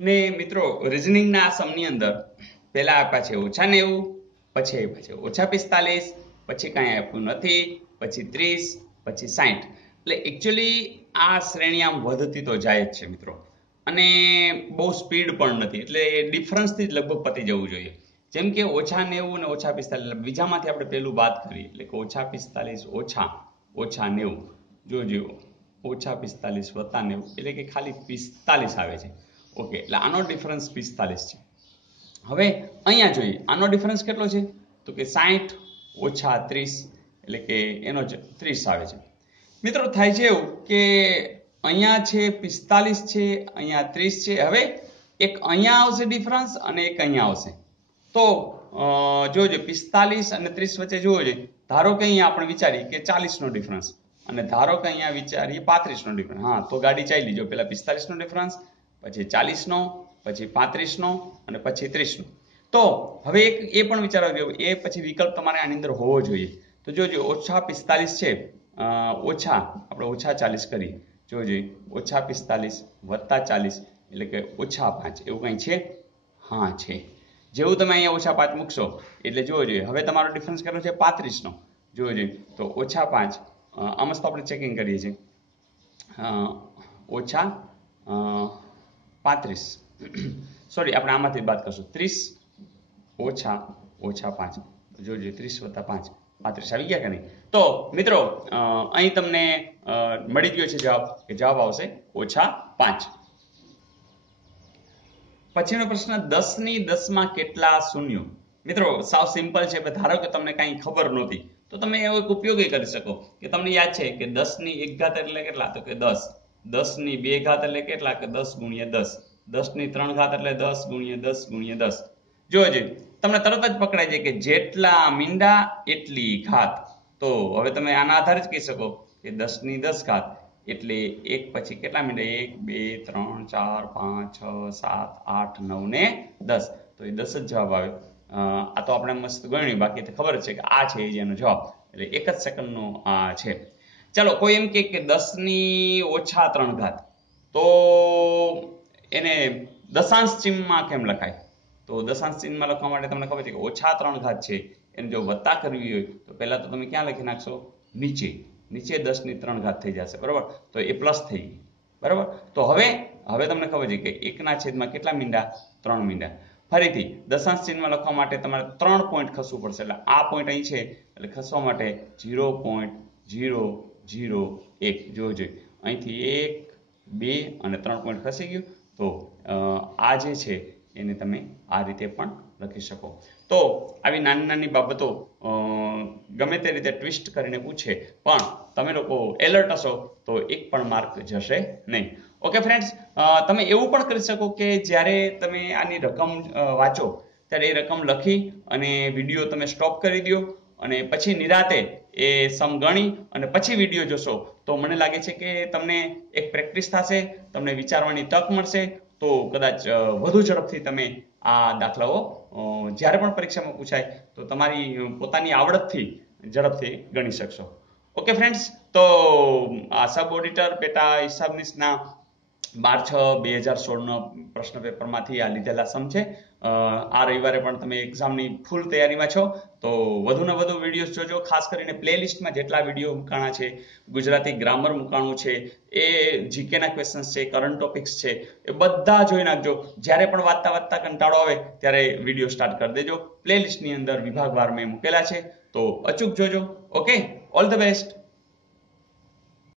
ને મિત્રો રીઝનિંગના આ સમની અંદર પહેલા આપ્યા છે ઓછા 90, પછી આપ્યા છે ઓછા 45, પછી કાંઈ આપ્યું નથી, પછી 30, પછી 60. એટલે એકચ્યુઅલી આ શ્રેણી આમ વધતી તો જાય જ છે મિત્રો, અને બહુ સ્પીડ પણ નથી, એટલે ડિફરન્સથી જ લગભગ પતી જવું જોઈએ. જેમ કે ઓછા 90 અને ઓછા 45, બીજામાંથી આપણે પહેલું બાદ કરીએ, એટલે કે ઓછા 45 ઓછા 90, જોજો ઓછા 45 વત્તા 90 એટલે કે ખાલી 45 આવે છે. ઓકે, એટલે આનો ડિફરન્સ 45 છે. હવે અહીંયા જોઈએ આનો ડિફરન્સ કેટલો છે, તો કે 60 ઓછા 30 એટલે કે એનો 30 આવે છે. મિત્રો થાય છે એવું કે અહીંયા છે 45 છે, અહીંયા 30 છે. હવે એક અહીંયા આવશે ડિફરન્સ અને એક અહીંયા આવશે. તો જોજો 45 અને 30 વચ્ચે જોજો, ધારો કે અહીંયા આપણે વિચારીએ કે 40 નો ડિફરન્સ, અને ધારો કે અહીંયા વિચારીએ 35 નો ડિફરન્સ. હા, તો ગાડી ચાલી જો, પેલા 45 નો ડિફરન્સ, પછી 40 નો, પછી 35 નો અને પછી 30 નો. તો હવે એક એ પણ વિચારવા જેવું, એ પછી વિકલ્પ તમારે આની અંદર હોવો જોઈએ. તો જોજો ઓછા 45 છે, ઓછા આપણે ઓછા 40 કરીએ, જોજો ઓછા 45 વત્તા 40 એટલે કે ઓછા 5 એવું કંઈ છે? હા છે. જેવું તમે અહીંયા ઓછા 5 મૂકશો એટલે જોજો હવે તમારો ડિફરન્સ કેટલો છે? 35 નો. જોજો તો ઓછા 5, આ મસ્ત આપણે ચેકિંગ કરીએ છીએ, ઓછા 35 સોરી આપણે આમાંથી બાદ કરશું, 30 ઓછા 5, જોજો 30 વત્તા 5 35 આવી ગયા કે નહીં? તો મિત્રો અહીં તમને મળી ગયો છે જવાબ, કે જવાબ આવશે ઓછા 5. પછીનો પ્રશ્ન, 10 ની 10 માં કેટલા શૂન્યો? મિત્રો સાવ સિમ્પલ છે. ધારો કે તમને કાંઈ ખબર નહોતી તો તમે એવો એક ઉપયોગી કરી શકો કે તમને યાદ છે કે 10 ની 1 ઘાત એટલે કેટલા, તો કે 10. 10 ની 2 ઘાત એટલે કેટલા, કે 10 ગુણ્યા 10. 10 ની 3 ઘાત એટલે 10 ગુણ્યા 10 ગુણ્યા 10. જોજો તમને તરત જ પકડાય છે કે જેટલા મીંડા એટલી ઘાત. તો હવે તમે આના આધારે જ કહી શકો કે 10 ની 10 ઘાત એટલે 1 પછી કેટલા મીંડા, 1 2 3 4 5 6 7 8 9 ને 10. તો એ 10 જ જવાબ આવે. આ તો આપણે મસ્ત ગણ્યું, બાકી તો ખબર જ છે કે આ છે એનો જવાબ, એટલે 1 જ સેકન્ડનો આ છે. ચાલો, કોઈ એમ કે 10 ની ઓછા 3 ઘાત, તો એને દશાંશ ચિહ્નમાં કેમ લખાય? તો દશાંશ ચિહ્નમાં લખવા માટે તમને ખબર છે કે ઓછા 3 ઘાત છે એને જો વત્તા કરવી હોય તો પહેલા તો તમે ક્યાં લખી નાખશો? નીચે 10 ની 3 ઘાત થઈ જશે, બરાબર? તો એ પ્લસ થઈ ગઈ, બરાબર? તો હવે તમને ખબર છે કે 1 ના છેદમાં કેટલા મીંડા? 3 મીંડા. ફરીથી દશાંશ ચિહ્નમાં લખવા માટે તમારે 3 પોઈન્ટ ખસવું પડશે, એટલે આ પોઈન્ટ અહીં છે એટલે ખસવા માટે 0.001 જોજો, અહીંથી 1 2 અને 3 પોઈન્ટ ખસી ગયું. તો આ જે છે એને તમે આ રીતે પણ લખી શકો. તો આવી નાની નાની બાબતો ગમે તે રીતે ટ્વિસ્ટ કરીને પૂછે પણ તમે લોકો એલર્ટ હશો તો એક પણ માર્ક જશે નહીં. ઓકે ફ્રેન્ડ્સ, તમે એવું પણ કરી શકો કે જ્યારે તમે આની રકમ વાંચો ત્યારે એ રકમ લખી અને વિડીયો તમે સ્ટોપ કરી દો અને પછી નિરાતે એ સમ ગણી અને પછી વિડીયો જોશો તો મને લાગે છે કે તમને એક પ્રેક્ટિસ થશે, તમને વિચારવાની તક મળશે, તો કદાચ વધુ ઝડપથી તમે આ દાખલાઓ જ્યારે પણ પરીક્ષામાં પૂછાય તો તમારી પોતાની આવડતથી ઝડપથી ગણી શકશો. ઓકે ફ્રેન્ડ્સ, તો આ સબ ઓડિટર પેટા હિસાબનીસના 12/6/2016 પ્રશ્ન પેપરમાંથી આ લીધેલા સમ છે. આ રવિવારે પણ તમે એક્ઝામની ફૂલ તૈયારીમાં છો તો વધુ ને વધુ વિડીયોઝ જોજો. ખાસ કરીને પ્લેલિસ્ટમાં જેટલા વિડીયો મૂકાણા છે, ગુજરાતી ગ્રામર મૂકાણું છે, એ જીકેના ક્વેશ્ચન્સ છે, કરંટ ટોપિક્સ છે, એ બધા જોઈ નાખજો. જ્યારે પણ વાંચતા કંટાળો આવે ત્યારે વિડીયો સ્ટાર્ટ કરી દેજો. પ્લેલિસ્ટની અંદર વિભાગવાર મેં મૂકેલા છે, તો અચૂક જોજો. Okay, all the best.